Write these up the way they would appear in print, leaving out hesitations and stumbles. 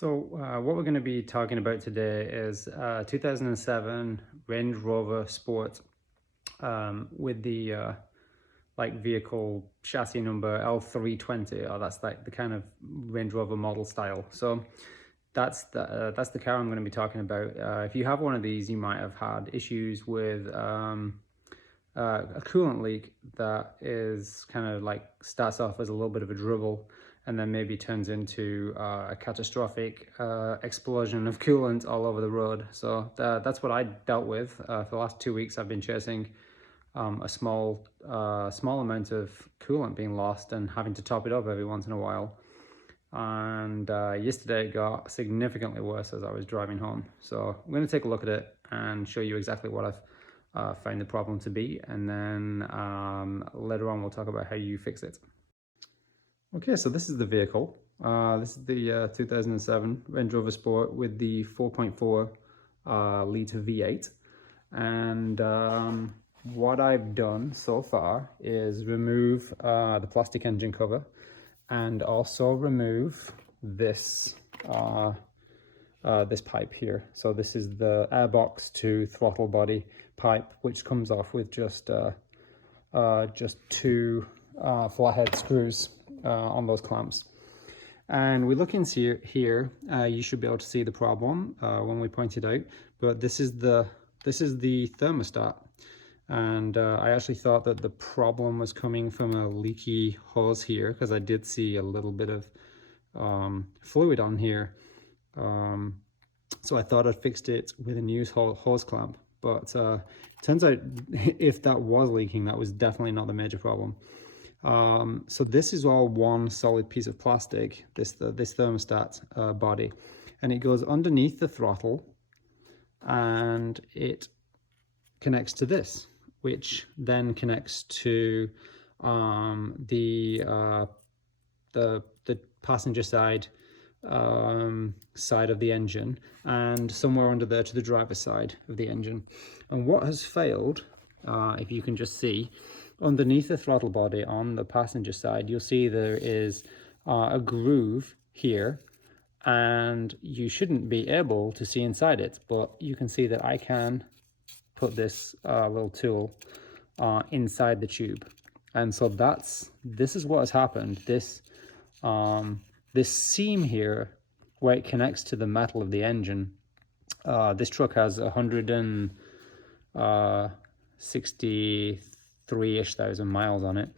What we're going to be talking about today is 2007 Range Rover Sport with the vehicle chassis number L320, or that's like the kind of Range Rover model style. So that's the car I'm going to be talking about. If you have one of these, you might have had issues with a coolant leak that is kind of like starts off as a little bit of a dribble and then maybe turns into a catastrophic explosion of coolant all over the road. So that's what I dealt with for the last 2 weeks. I've been chasing a small amount of coolant being lost and having to top it up every once in a while. And yesterday it got significantly worse as I was driving home. So I'm going to take a look at it and show you exactly what I've found the problem to be, and then later on we'll talk about how you fix it. Okay, so this is the vehicle. This is the 2007 Range Rover Sport with the 4.4 litre V8. And what I've done so far is remove the plastic engine cover and also remove this this pipe here. So this is the airbox to throttle body pipe, which comes off with just two flathead screws on those clamps. And we look in here, you should be able to see the problem when we point it out. But this is the thermostat, and I actually thought that the problem was coming from a leaky hose here, because I did see a little bit of fluid on here. So I thought I'd fixed it with a new hose clamp, but turns out if that was leaking, that was definitely not the major problem. So this is all one solid piece of plastic, this thermostat body, and it goes underneath the throttle and it connects to this, which then connects to the passenger side of the engine, and somewhere under there to the driver's side of the engine. And what has failed, if you can just see, underneath the throttle body on the passenger side, you'll see there is a groove here, and you shouldn't be able to see inside it, but you can see that I can put this little tool inside the tube. And so this is what has happened. This seam here where it connects to the metal of the engine, this truck has 163-ish thousand miles on it.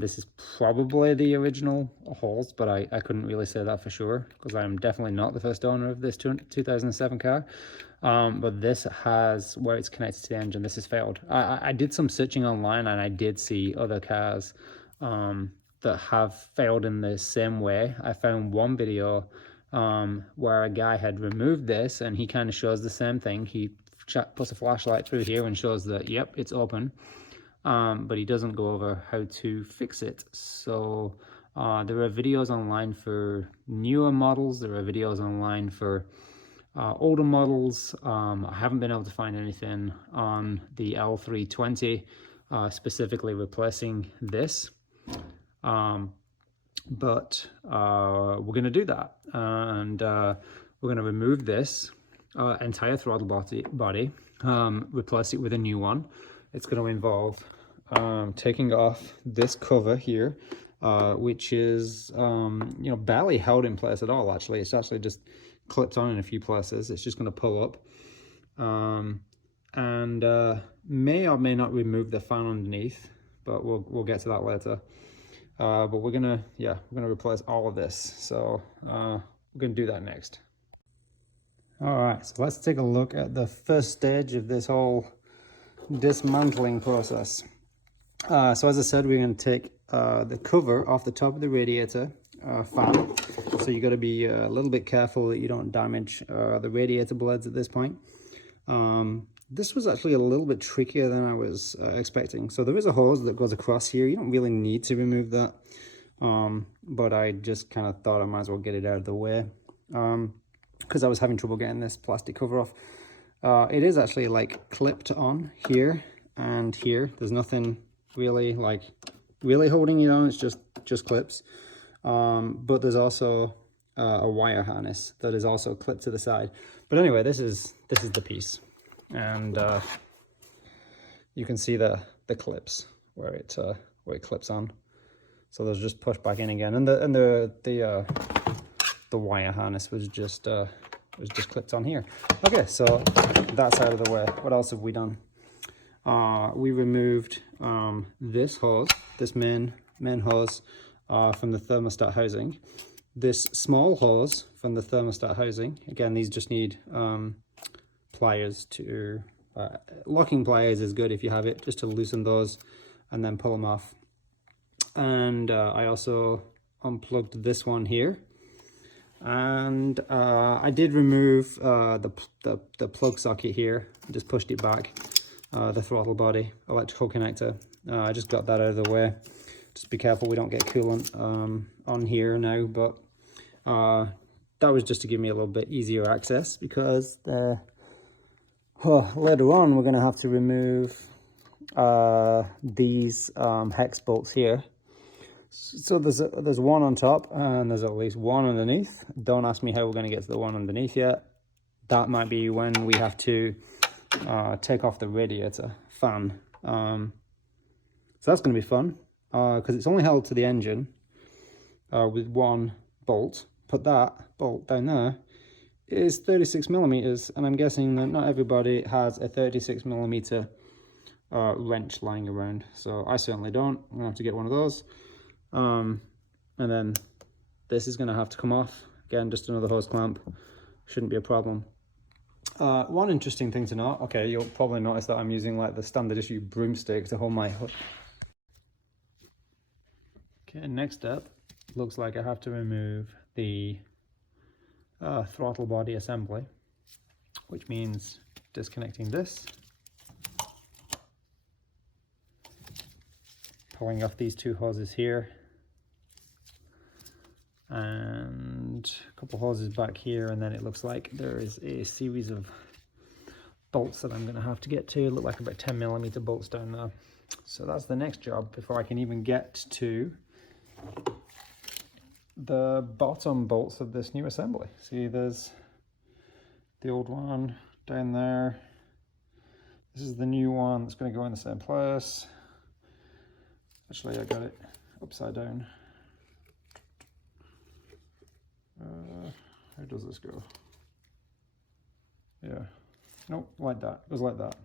This is probably the original holes, but I couldn't really say that for sure, because I'm definitely not the first owner of this 2007 car. But this has, where it's connected to the engine, this has failed. I did some searching online, and I did see other cars that have failed in the same way. I found one video where a guy had removed this, and he kind of shows the same thing. He puts a flashlight through here and shows that, yep, it's open, but he doesn't go over how to fix it. So there are videos online for newer models, there are videos online for older models. I haven't been able to find anything on the L320 specifically replacing this. But we're going to do that, and we're going to remove this entire throttle body, replace it with a new one. It's going to involve taking off this cover here, which is barely held in place at all. Actually, it's actually just clipped on in a few places. It's just going to pull up, and may or may not remove the fan underneath, but we'll get to that later. But we're gonna replace all of this, so we're gonna do that next. All right, so let's take a look at the first stage of this whole dismantling process. So as I said, we're going to take the cover off the top of the radiator fan. So you got to be a little bit careful that you don't damage the radiator blades at this point. This was actually a little bit trickier than I was expecting. So there is a hose that goes across here. You don't really need to remove that, but I just kind of thought I might as well get it out of the way, because I was having trouble getting this plastic cover off. It is actually like clipped on here and here. There's nothing really holding it on. It's just clips. But there's also a wire harness that is also clipped to the side. But anyway, this is the piece, and you can see the clips where it clips on. So those just push back in again, and the wire harness was just clipped on here. Okay, so that side of the way. What else have we done? We removed this hose, this main hose from the thermostat housing. This small hose from the thermostat housing. Again, these just need pliers to locking pliers is good if you have it, just to loosen those and then pull them off. And I also unplugged this one here, and I did remove the plug socket here. Just pushed it back, the throttle body electrical connector. I just got that out of the way. Just be careful we don't get coolant on here now, but that was just to give me a little bit easier access, because later on we're going to have to remove these hex bolts here. So there's one on top, and there's at least one underneath. Don't ask me how we're going to get to the one underneath yet. That might be when we have to take off the radiator fan. So that's going to be fun, because it's only held to the engine with one bolt. Put that bolt down there is 36 millimeters, and I'm guessing that not everybody has a 36 millimeter wrench lying around. So I certainly don't. I'm gonna have to get one of those. And then this is gonna have to come off. Again, just another hose clamp. Shouldn't be a problem. One interesting thing to note, okay, you'll probably notice that I'm using like the standard issue broomstick to hold my hood. Okay, next up, looks like I have to remove the throttle body assembly, which means disconnecting this, pulling off these two hoses here, and a couple hoses back here, and then it looks like there is a series of bolts that I'm going to have to get to. Look like about 10 millimeter bolts down there. So that's the next job before I can even get to the bottom bolts of this new assembly. See, there's the old one down there. This is the new one that's going to go in the same place. Actually, I got it upside down. How does this go? Yeah, nope, like that. It goes like that.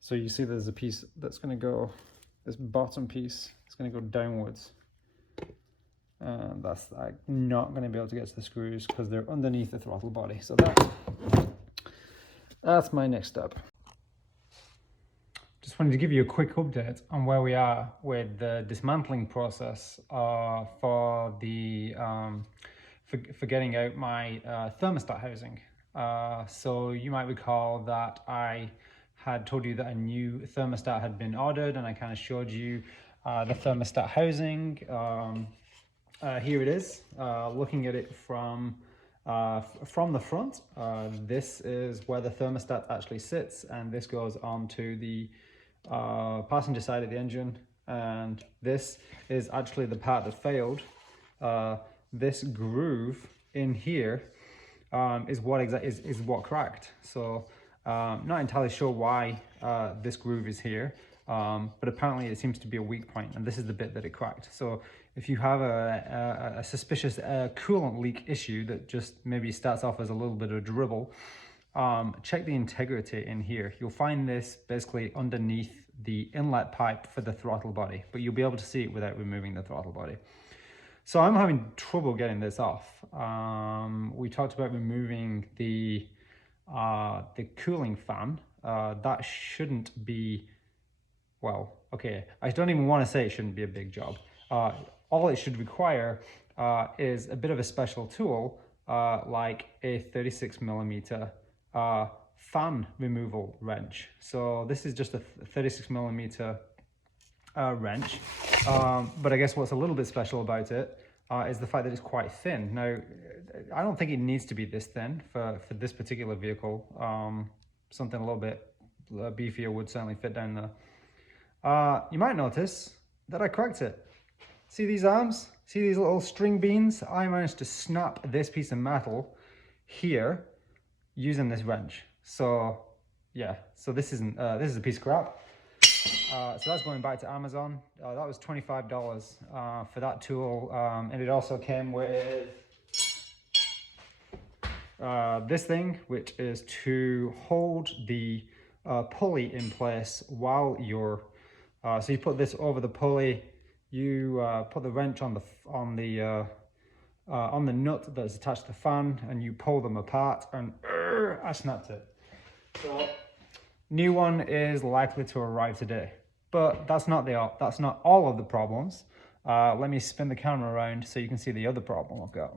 So you see there's a piece that's going to go, this bottom piece is going to go downwards. And that's not going to be able to get to the screws because they're underneath the throttle body. So that's my next step. Just wanted to give you a quick update on where we are with the dismantling process for the for getting out my thermostat housing. So you might recall that I had told you that a new thermostat had been ordered, and I kind of showed you the thermostat housing. Here it is, looking at it from the front. This is where the thermostat actually sits, and this goes onto the passenger side of the engine, and this is actually the part that failed. This groove in here is what cracked. So not entirely sure why this groove is here, but apparently it seems to be a weak point, and this is the bit that it cracked. So if you have a suspicious coolant leak issue that just maybe starts off as a little bit of dribble, check the integrity in here. You'll find this basically underneath the inlet pipe for the throttle body, but you'll be able to see it without removing the throttle body. So I'm having trouble getting this off. We talked about removing the cooling fan. That shouldn't be, well, okay, I don't even want to say it shouldn't be a big job. All it should require is a bit of a special tool, like a 36 millimeter fan removal wrench. So this is just a 36 millimeter wrench, but I guess what's a little bit special about it is the fact that it's quite thin. Now, I don't think it needs to be this thin for this particular vehicle. Something a little bit beefier would certainly fit down there. You might notice that I cracked it. See these arms? See these little string beans? I managed to snap this piece of metal here using this wrench. So yeah, so this isn't, this is a piece of crap. So that's going back to Amazon. That was $25 for that tool. And it also came with this thing, which is to hold the pulley in place while you're, so you put this over the pulley, you put the wrench on the nut that's attached to the fan, and you pull them apart, and I snapped it. So new one is likely to arrive today, but that's not all of the problems. Let me spin the camera around so you can see the other problem I've got.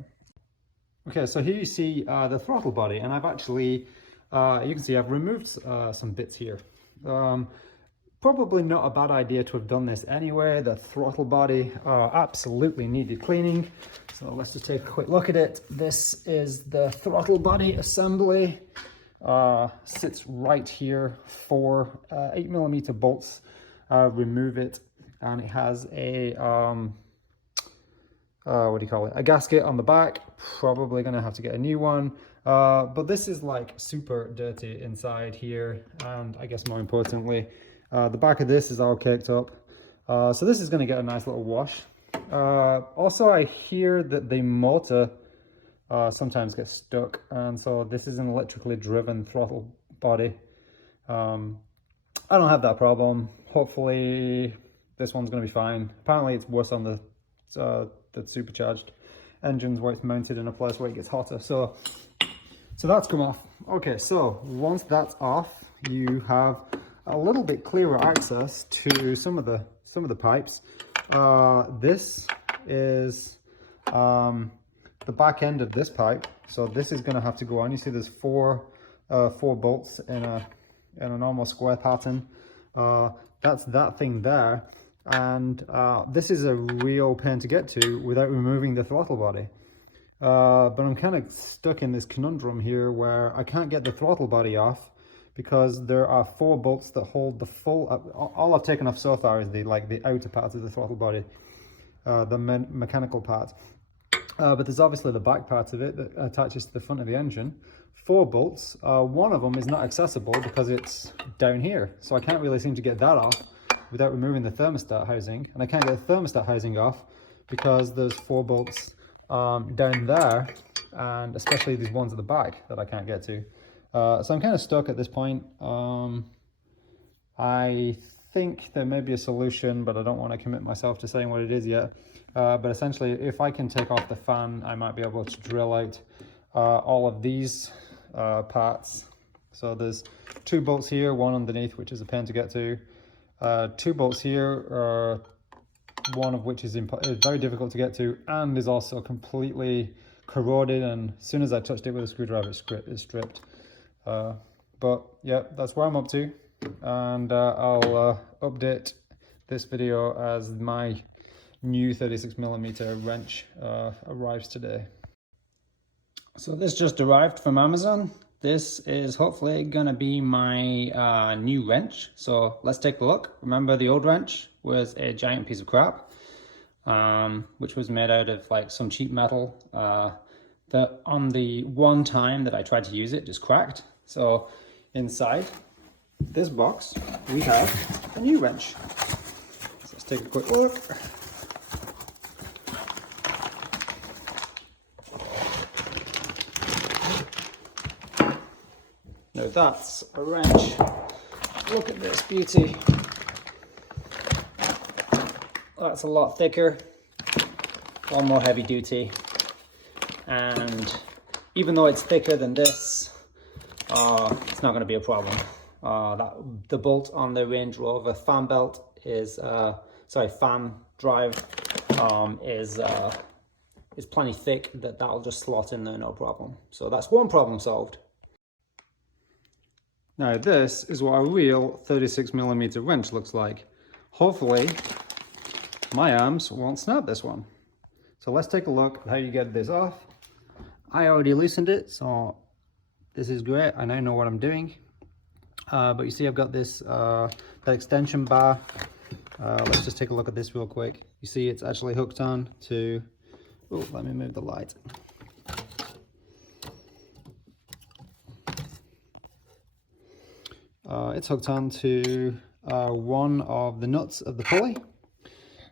Okay, so here you see the throttle body, and I've actually, you can see I've removed some bits here. Probably not a bad idea to have done this anyway. The throttle body absolutely needed cleaning. So let's just take a quick look at it. This is the throttle body assembly. Sits right here. 4 8mm bolts remove it, and it has a what do you call it, a gasket on the back. Probably gonna have to get a new one, but this is like super dirty inside here, and I guess more importantly, the back of this is all caked up, so this is going to get a nice little wash. Also, I hear that the motor sometimes gets stuck, and so this is an electrically driven throttle body. I don't have that problem. Hopefully this one's going to be fine. Apparently it's worse on the supercharged engines, where it's mounted in a place where it gets hotter. So that's come off. Okay, so once that's off, you have a little bit clearer access to some of the pipes. This is the back end of this pipe, so this is going to have to go on. You see there's four bolts in a normal square pattern. That's that thing there, and this is a real pain to get to without removing the throttle body. But I'm kind of stuck in this conundrum here where I can't get the throttle body off, because there are 4 bolts that hold the full, all I've taken off so far is the outer part of the throttle body, the mechanical part. But there's obviously the back part of it that attaches to the front of the engine. 4 bolts, one of them is not accessible because it's down here. So I can't really seem to get that off without removing the thermostat housing. And I can't get the thermostat housing off because there's 4 bolts down there, and especially these ones at the back that I can't get to. So I'm kind of stuck at this point. I think there may be a solution, but I don't want to commit myself to saying what it is yet. But essentially, if I can take off the fan, I might be able to drill out all of these parts. So there's 2 bolts here, 1 underneath, which is a pain to get to. 2 bolts here, one of which is very difficult to get to, and is also completely corroded, and as soon as I touched it with a screwdriver, it's stripped. But yeah, that's where I'm up to, and I'll update this video as my new 36mm wrench arrives today. So this just arrived from Amazon. This is hopefully gonna be my new wrench. So let's take a look. Remember, the old wrench was a giant piece of crap, which was made out of like some cheap metal that on the one time that I tried to use it just cracked. So inside this box we have a new wrench. So let's take a quick look. Now that's a wrench. Look at this beauty. That's a lot thicker, a lot more heavy duty, and even though it's thicker than this, it's not going to be a problem. The bolt on the Range Rover fan belt is, fan drive is plenty thick that'll just slot in there no problem. So that's one problem solved. Now this is what a real 36mm wrench looks like. Hopefully my arms won't snap this one. So let's take a look at how you get this off. I already loosened it, so this is great. I now know what I'm doing. But you see I've got this that extension bar Let's just take a look at this real quick. You see it's actually hooked on to, oh, let me move the light. It's hooked on to one of the nuts of the pulley.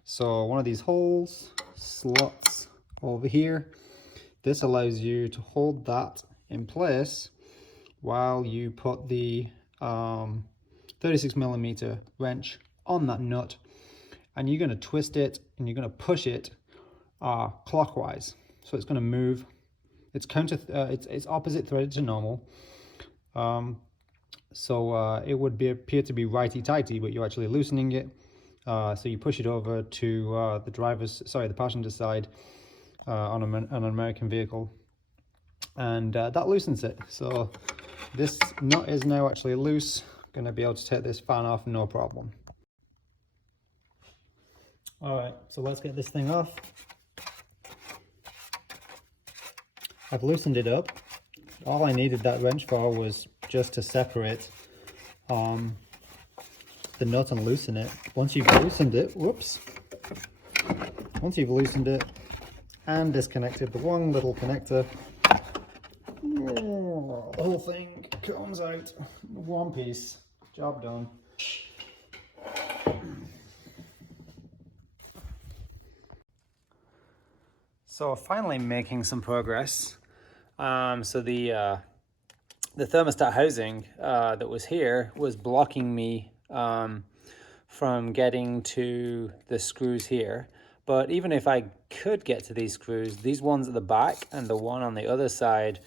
So one of these holes, slots over here. This allows you to hold that in place while you put the 36mm wrench on that nut, and you're going to twist it and you're going to push it clockwise. So it's going to move. It's it's opposite threaded to normal. It would appear to be righty-tighty, but you're actually loosening it. So you push it over to the passenger side on an American vehicle, and that loosens it. So this nut is now actually loose. Going to be able to take this fan off no problem. All right, so let's get this thing off. I've loosened it up. All I needed that wrench for was just to separate the nut and loosen it. Once you've loosened it, once you've loosened it and disconnected the one little connector, the whole thing comes out in one piece. Job done. So finally making some progress. So the thermostat housing that was here was blocking me from getting to the screws here. But even if I could get to these screws, these ones at the back and the one on the other side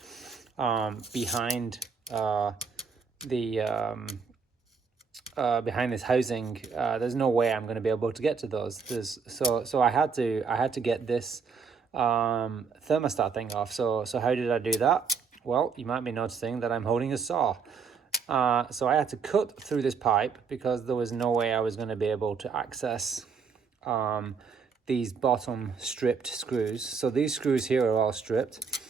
behind behind this housing, there's no way I'm going to be able to get to those. So I had to get this thermostat thing off. So how did I do that? Well, you might be noticing that I'm holding a saw. So I had to cut through this pipe because there was no way I was going to be able to access these bottom stripped screws. So these screws here are all stripped.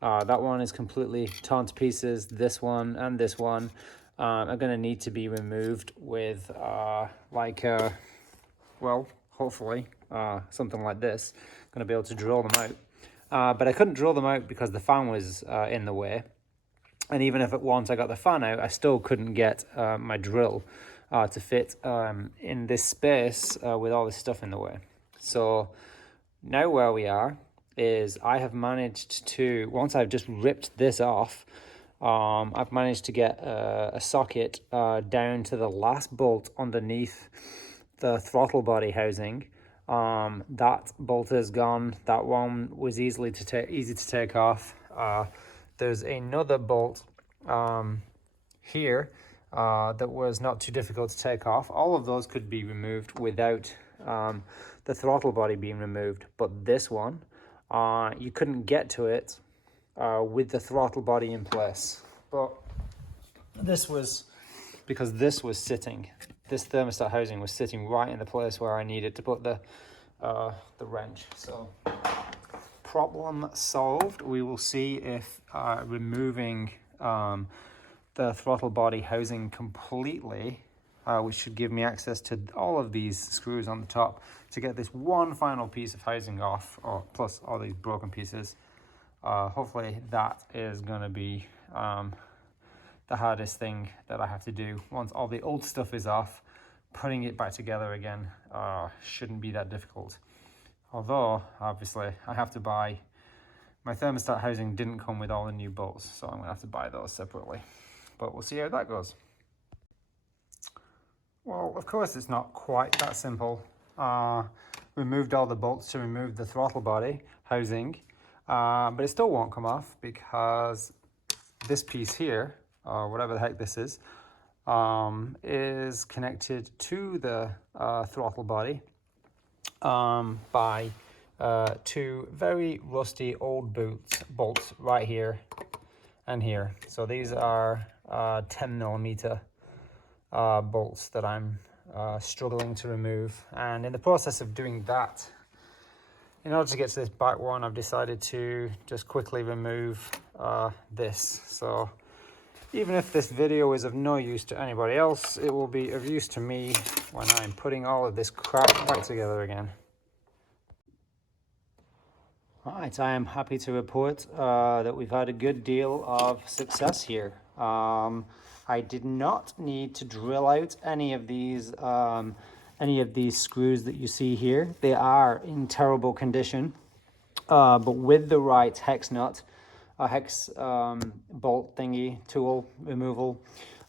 That one is completely torn to pieces. This one and this one are going to need to be removed with well, hopefully something like this. Going to be able to drill them out. But I couldn't drill them out because the fan was in the way. And even if once I got the fan out, I still couldn't get my drill to fit in this space with all this stuff in the way. So now where we are is I have managed to, once I've just ripped this off, I've managed to get a socket down to the last bolt underneath the throttle body housing. That bolt is gone. That one was easy to take off. There's another bolt here that was not too difficult to take off. All of those could be removed without the throttle body being removed, but this one, you couldn't get to it with the throttle body in place. But this was because this thermostat housing was sitting right in the place where I needed to put the wrench. So problem solved. We will see if removing the throttle body housing completely, which should give me access to all of these screws on the top to get this one final piece of housing off, or plus all these broken pieces. Hopefully that is going to be the hardest thing that I have to do. Once all the old stuff is off, putting it back together again shouldn't be that difficult. Although, obviously, I have to buy, my thermostat housing didn't come with all the new bolts, so I'm going to have to buy those separately. But we'll see how that goes. Well, of course it's not quite that simple. Removed all the bolts to remove the throttle body housing, but it still won't come off because this piece here, or whatever the heck this is connected to the throttle body by two very rusty old bolts right here and here. So these are 10mm bolts that I'm struggling to remove, and in the process of doing that, in order to get to this back one, I've decided to just quickly remove this. So Even if this video is of no use to anybody else, it will be of use to me when I'm putting all of this crap back together again. Right, I am happy to report that we've had a good deal of success here. I did not need to drill out any of these screws that you see here. They are in terrible condition, but with the right hex nut, hex bolt thingy tool removal,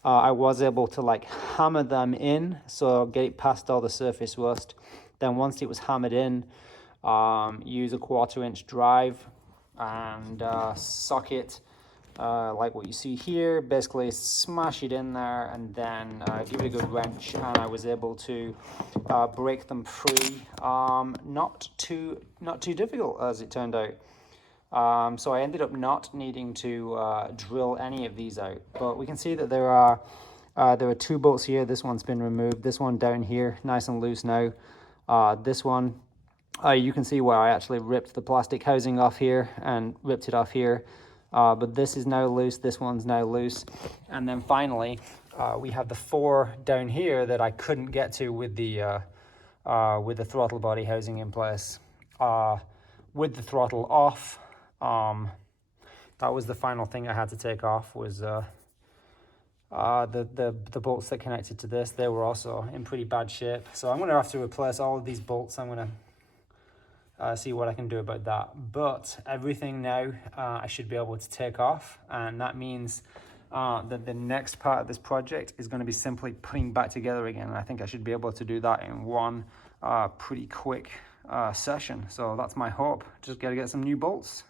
I was able to like hammer them in, so get it past all the surface rust. Then once it was hammered in, use a 1/4 inch drive and socket like what you see here. Basically smash it in there and then give it a good wrench, and I was able to break them free. Not too difficult, as it turned out. So I ended up not needing to drill any of these out, but we can see that there are 2 bolts here. This one's been removed. This one down here, nice and loose now. This one, you can see where I actually ripped the plastic housing off here and ripped it off here. But this is now loose, this one's now loose. And then finally, we have the 4 down here that I couldn't get to with the throttle body housing in place. With the throttle off, that was the final thing I had to take off, was the bolts that connected to this. They were also in pretty bad shape. So I'm gonna have to replace all of these bolts. I'm gonna see what I can do about that. But everything now I should be able to take off, and that means that the next part of this project is going to be simply putting back together again. And I think I should be able to do that in one pretty quick session. So that's my hope. Just got to get some new bolts.